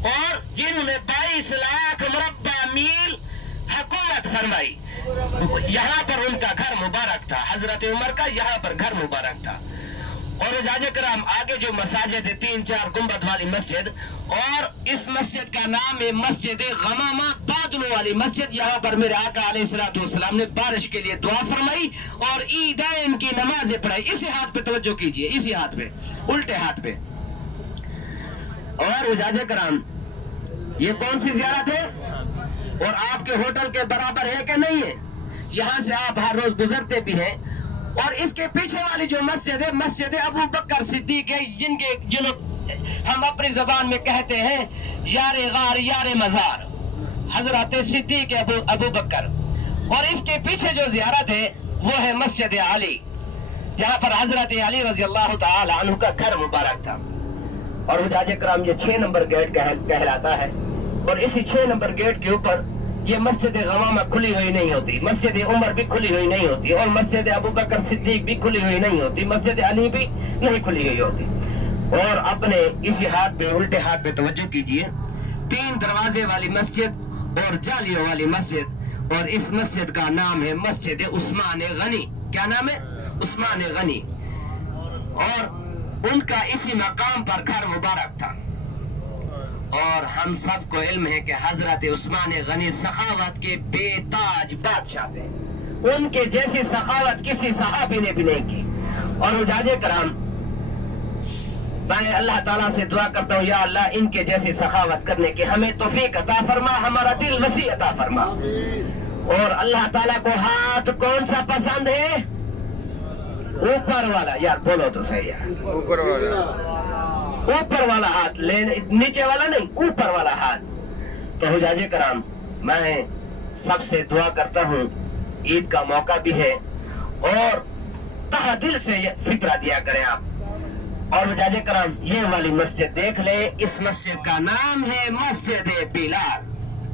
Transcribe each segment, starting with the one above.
اور جنہوں نے 22 لاکھ مربع میل حکومت فرمائی، یہاں پر ان کا گھر مبارک تھا، حضرت عمر کا یہاں پر گھر مبارک تھا۔ اور حجاج کرام آگے جو مساجد ہے 3-4 گنبد والی مسجد، اور اس مسجد کا نام ہے مسجد غمامہ، بادلوں والی مسجد۔ یہاں پر میرے آقا علیہ السلام نے بارش کے لیے دعا فرمائی اور عیدین کی نمازیں پڑھائی۔ اسی ہاتھ پہ توجہ کیجئے، اسی ہاتھ پہ، الٹے ہاتھ پہ۔ اور حجاج کرام یہ کون سی زیارت ہے اور آپ کے ہوٹل کے برابر ہے کہ نہیں ہے؟ یہاں سے آپ ہر روز گزرتے بھی ہیں۔ اور اس کے پیچھے والی جو مسجد ہے مسجد ابو بکر صدیق ہے، جنہوں ہم اپنی زبان میں کہتے ہیں یار غار یار مزار، حضرت صدیق ابو بکر۔ اور اس کے پیچھے جو زیارت ہے وہ ہے مسجد علی، جہاں پر حضرت علی رضی اللہ تعالی عنہ کا گھر مبارک تھا۔ اور حجاج کرام یہ 6 نمبر گیٹ کہلاتا ہے، اور اسی 6 نمبر گیٹ کے اوپر یہ مسجد غمامہ کھلی ہوئی نہیں ہوتی، مسجد عمر بھی کھلی ہوئی نہیں ہوتی، اور مسجد ابو بکر صدیق بھی کھلی ہوئی نہیں ہوتی، مسجد علی بھی نہیں کھلی ہوئی ہوتی۔ اور اپنے اسی ہاتھ پہ، الٹے ہاتھ پہ توجہ کیجئے، 3 دروازے والی مسجد اور جالیوں والی مسجد، اور اس مسجد کا نام ہے مسجد عثمان غنی۔ کیا نام ہے؟ عثمان غنی۔ اور ان کا اسی مقام پر گھر مبارک تھا۔ اور ہم سب کو علم ہے کہ حضرت عثمان غنی سخاوت کے بے تاج بادشاہ تھے، ان کے جیسی سخاوت کسی صحابی نے بھی نہیں کی۔ اور حجاج کرام میں اللہ تعالیٰ سے دعا کرتا ہوں، یا اللہ ان کے جیسی سخاوت کرنے کی ہمیں توفیق عطا فرما، ہمارا دل وسیع عطا فرما۔ اور اللہ تعالیٰ کو ہاتھ کون سا پسند ہے؟ اوپر والا، یار بولو تو صحیح یار، اوپر والا، اوپر والا ہاتھ، نیچے والا نہیں، اوپر والا ہاتھ۔ تو حجاج کرام میں سب سے دعا کرتا ہوں، عید کا موقع بھی ہے اور تہہ دل سے فطرہ دیا کریں آپ۔ اور حجاج کرام یہ والی مسجد دیکھ لیں، اس مسجد کا نام ہے مسجد بلال۔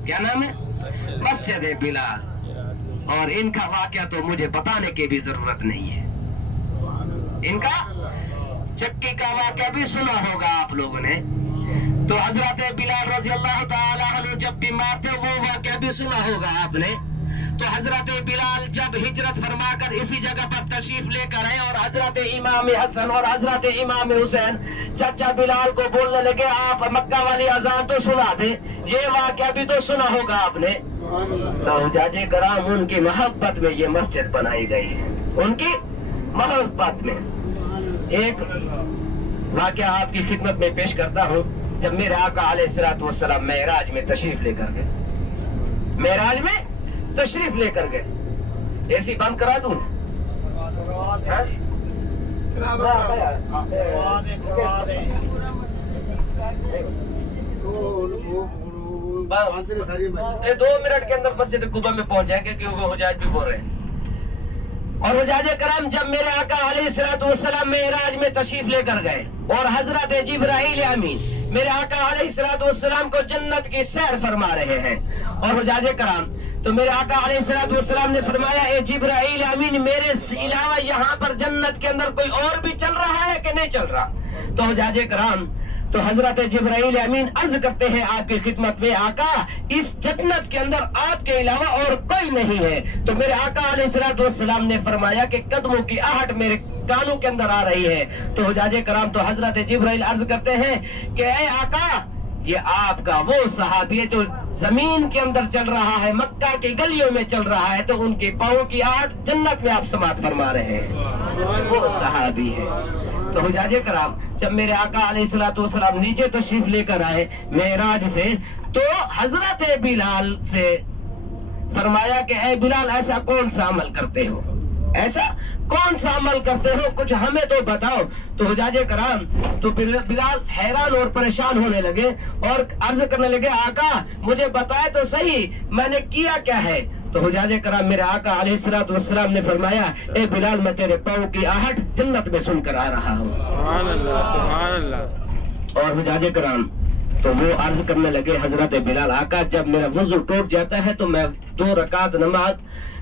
کیا نام ہے؟ مسجد بلال۔ اور ان کا واقعہ تو مجھے بتانے کی بھی ضرورت نہیں ہے، ان کا چکی کا واقعہ بھی سنا ہوگا آپ لوگوں نے۔ تو حضرت بلال رضی اللہ تعالی عنہ جب بیمار تھے وہ واقعہ بھی سنا ہوگا آپ نے۔ تو حضرت بلال جب ہجرت فرما کر اسی جگہ پر تشریف لے کر آئے، اور حضرت امام حسن اور حضرت امام حسین چچا بلال کو بولنے لگے آپ مکہ والی اذان تو سنا دے، یہ واقعہ بھی تو سنا ہوگا آپ نے۔ تو حجاج کرام ان کی محبت میں یہ مسجد بنائی گئی ہے، ان کی محبت میں۔ ایک واقعہ آپ کی خدمت میں پیش کرتا ہوں، جب میرے آقا علیہ السلام معراج میں تشریف لے کر گئے، معراج میں تشریف لے کر گئے۔ اے سی بند کرا دوں؟ یہ 2 منٹ کے اندر مسجد قباء میں پہنچ جائیں گے کیونکہ حجاج بھی بول رہے ہیں۔ اور حجاج کرام جب میرے آقا علیہ السلام معراج میں تشریف لے کر گئے اور حضرت جبرائیل امین میرے آقا علیہ السلام کو جنت کی سیر فرما رہے ہیں، اور حجاج کرام تو میرے آقا علیہ السلام نے فرمایا اے جبرائیل امین میرے علاوہ یہاں پر جنت کے اندر کوئی اور بھی چل رہا ہے کہ نہیں چل رہا؟ تو حجاج کرام تو حضرت جبرائیل امین عرض کرتے ہیں آپ کی خدمت میں آقا اس جنت کے اندر آپ کے علاوہ اور کوئی نہیں ہے۔ تو میرے آقا علیہ السلام نے فرمایا کہ قدموں کی آہٹ میرے کانوں کے اندر آ رہی ہے۔ تو حجاج کرام تو حضرت جبرائیل عرض کرتے ہیں کہ اے آقا یہ آپ کا وہ صحابی ہے جو زمین کے اندر چل رہا ہے، مکہ کی گلیوں میں چل رہا ہے، تو ان کے پاؤں کی آہٹ جنت میں آپ سماعت فرما رہے ہیں، وہ صحابی ہے۔ تو حجاج کرام جب میرے آقا علیہ السلام نیچے تشریف لے کر آئے معراج سے، تو حضرت بلال سے فرمایا کہ اے بلال ایسا کون سا عمل کرتے ہو، ایسا کون سا عمل کرتے ہو، کچھ ہمیں تو بتاؤ۔ تو حجاج کرام تو بلال حیران اور پریشان ہونے لگے اور عرض کرنے لگے آقا مجھے بتائے تو صحیح میں نے کیا کیا ہے۔ تو حجاج کرام میرے آقا علیہ السلام نے فرمایا اے بلال میں تیرے پاؤں کی آہٹ جنت میں سن کر آ رہا ہوں۔ سبحان اللہ، سبحان اللہ۔ اور حجاج کرام تو وہ عرض کرنے لگے حضرت بلال آقا جب میرا وضو ٹوٹ جاتا ہے تو میں 2 رکعت نماز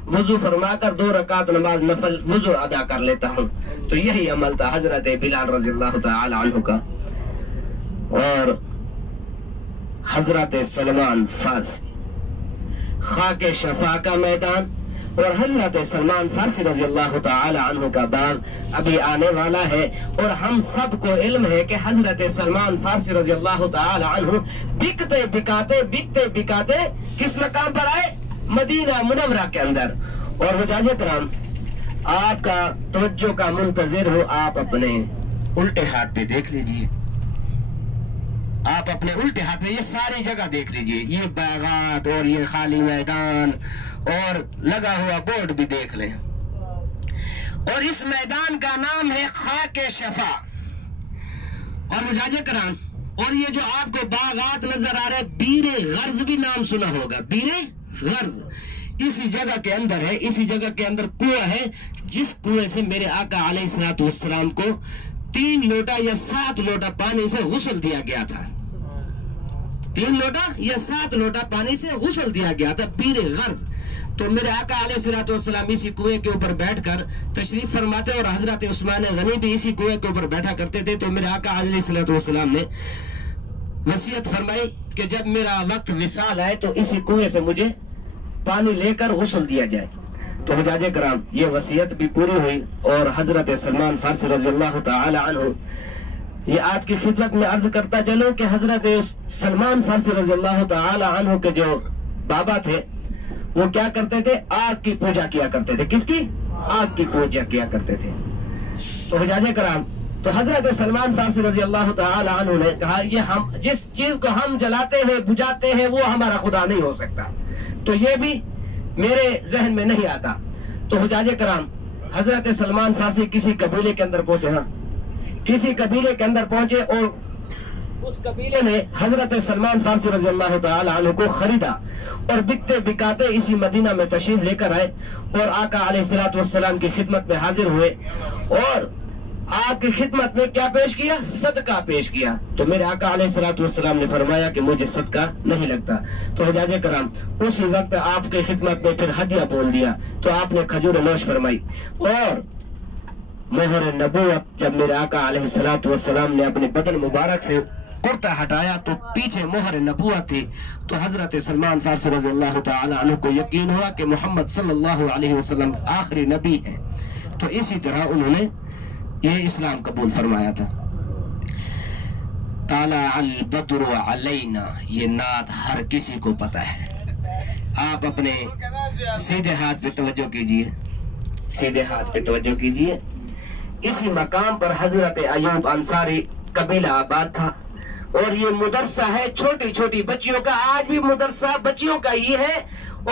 وضو فرما کر 2 رکعت نماز نفل وضو ادا کر لیتا ہوں۔ تو یہی عمل تھا حضرت بلال رضی اللہ تعالی عنہ کا۔ اور حضرت سلمان فارسی، خاک شفا کا میدان اور حضرت سلمان فارسی رضی اللہ تعالی عنہ کا باغ ابھی آنے والا ہے، اور ہم سب کو علم ہے کہ حضرت سلمان فارسی رضی اللہ تعالی عنہ بکتے بکاتے کس مقام پر آئے؟ مدینہ منورہ کے اندر۔ اور حجاج کرام، آپ کا توجہ کا منتظر ہوں، آپ اپنے الٹے ہاتھ پہ دیکھ لیجئے، آپ اپنے الٹے ہاتھ میں یہ ساری جگہ دیکھ لیجئے، یہ باغات اور یہ خالی میدان اور لگا ہوا بورڈ بھی دیکھ لیں، اور اس میدان کا نام ہے خاک شفا۔ اور حجاج کرام، اور یہ جو آپ کو باغات نظر آ رہے، بیر غرض بھی نام سنا ہوگا، بیر غرض اسی جگہ کے اندر ہے، اسی جگہ کے اندر کنواں ہے، جس کنویں سے میرے آقا علیہ الصلوۃ والسلام کو 3 لوٹا یا 7 لوٹا پانی سے غسل دیا گیا تھا، 3 لوٹا یا 7 لوٹا پانی سے غسل دیا گیا تھا، بیر غرض۔ تو میرے آقا علیہ الصلوۃ والسلام اسی کنویں کے اوپر بیٹھ کر تشریف فرماتے، اور حضرت عثمان غنی بھی اسی کنویں کے اوپر بیٹھا کرتے تھے۔ تو میرے آقا علیہ الصلوۃ والسلام نے وصیت فرمائی کہ جب میرا وقت وصال آئے تو اسی کنویں سے مجھے پانی لے کر غسل دیا جائے۔ تو حجاج کرام، یہ وصیت بھی پوری ہوئی، اور حضرت سلمان فارسی رضی اللہ تعالی عنہ، یہ آپ کی خدمت میں عرض کرتا چلوں کہ حضرت سلمان فارسی رضی اللہ تعالی عنہ کے جو بابا تھے، وہ کیا کرتے تھے؟ آگ کی پوجا کیا کرتے تھے۔ کس کی؟ آگ کی پوجا کیا کرتے تھے۔ تو حجاج کرام، تو حضرت سلمان فارسی رضی اللہ تعالی عنہ نے کہا، یہ ہم جس چیز کو ہم جلاتے ہیں بجھاتے ہیں وہ ہمارا خدا نہیں ہو سکتا، تو یہ بھی میرے ذہن میں نہیں آتا۔ تو حجاج کرام، حضرت سلمان فارسی کسی قبیلے کے اندر پہنچے، کسی قبیلے کے اندر پہنچے، اور اس قبیلے نے حضرت سلمان فارسی رضی اللہ تعالی عنہ کو خریدا، اور بکتے بکاتے اسی مدینہ میں تشریف لے کر آئے، اور آقا علیہ الصلوۃ والسلام کی خدمت میں حاضر ہوئے، اور آپ کی خدمت میں کیا پیش کیا؟ صدقہ پیش کیا۔ تو میرے آقا علیہ الصلوۃ والسلام نے فرمایا کہ مجھے صدقہ نہیں لگتا۔ تو حجاج کرام، اسی وقت آپ کی خدمت میں پھر ہدیہ بول دیا، تو آپ نے کھجور نوش فرمائی، اور مہر نبوت جب میرے آقا علیہ الصلوۃ والسلام نے اپنے بدن مبارک سے کرتا ہٹایا تو پیچھے مہر نبوت تھی۔ تو حضرت سلمان فارسی رضی اللہ تعالی عنہ کو یقین ہوا کہ محمد صلی اللہ علیہ وسلم آخری نبی ہے، تو اسی طرح انہوں نے یہ اسلام قبول فرمایا تھا۔ طلع البدر علینا، یہ نعت ہر کسی کو پتہ ہے۔ آپ اپنے سیدھے ہاتھ پہ توجہ کیجئے، سیدھے ہاتھ پہ توجہ کیجئے۔ اسی مقام پر حضرت ایوب انصاری قبیلہ آباد تھا، اور یہ مدرسہ ہے چھوٹی چھوٹی بچیوں کا، آج بھی مدرسہ بچیوں کا ہی ہے،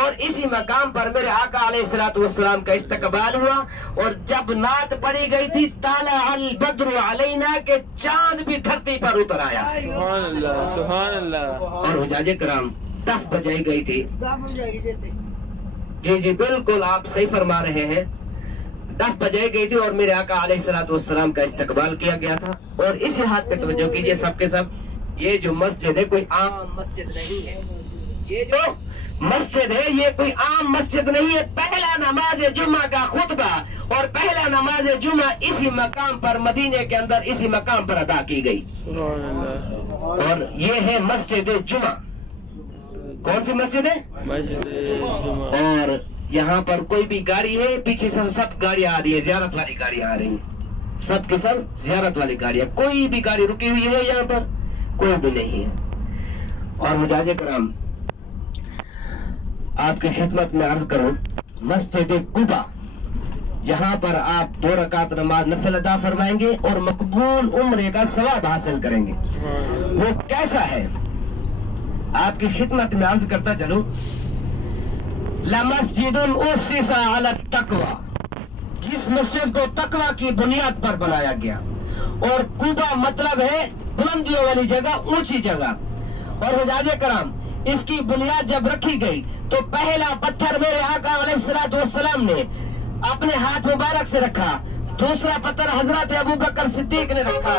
اور اسی مقام پر میرے آقا علیہ الصلوۃ والسلام کا استقبال ہوا، اور جب نعت پڑھی گئی تھی طلع البدر علینا، کہ چاند بھی دھرتی پر اتر آیا، سبحان اللہ، سبحان اللہ۔ اور حجاج کرام، دف بجائی گئی تھی، جی بالکل آپ صحیح فرما رہے ہیں، دف بجائی گئی تھی، اور میرے آقا علیہ الصلوۃ والسلام کا استقبال کیا گیا تھا۔ اور اسی ہاتھ پہ توجہ کیجئے سب کے سب، یہ جو مسجد ہے کوئی عام مسجد نہیں ہے، یہ جو مسجد ہے یہ کوئی عام مسجد نہیں ہے۔ پہلا نماز جمعہ کا خطبہ اور پہلا نماز جمعہ اسی مقام پر مدینے کے اندر اسی مقام پر ادا کی گئی، اور یہ ہے مسجد جمعہ۔ کون سی مسجد ہے؟ مسجد جمعہ۔ اور یہاں پر کوئی بھی گاڑی ہے، پیچھے سے سب گاڑیاں آ رہی ہے، زیارت والی گاڑیاں آ رہی ہیں، سب کے سب زیارت والی گاڑیاں، کوئی بھی گاڑی رکی ہوئی ہے یہاں پر کوئی بھی نہیں ہے۔ اور حجاج کرام، آپ کی خدمت میں عرض کروں، مسجد قباء جہاں پر آپ 2 رکعت نماز نفل ادا فرمائیں گے اور مقبول عمرے کا ثواب حاصل کریں گے، وہ کیسا ہے آپ کی خدمت میں عرض کرتا چلوں۔ لمسجد اسس علی التقوی، جس مسجد کو تقوی کی بنیاد پر بنایا گیا، اور قباء مطلب ہے بلندیوں والی جگہ، اونچی جگہ۔ اور حجاج کرام، اس کی بنیاد جب رکھی گئی تو پہلا پتھر میرے آقا علیہ الصلوۃ والسلام نے اپنے ہاتھ مبارک سے رکھا، دوسرا پتھر حضرت ابو بکر صدیق نے رکھا،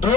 2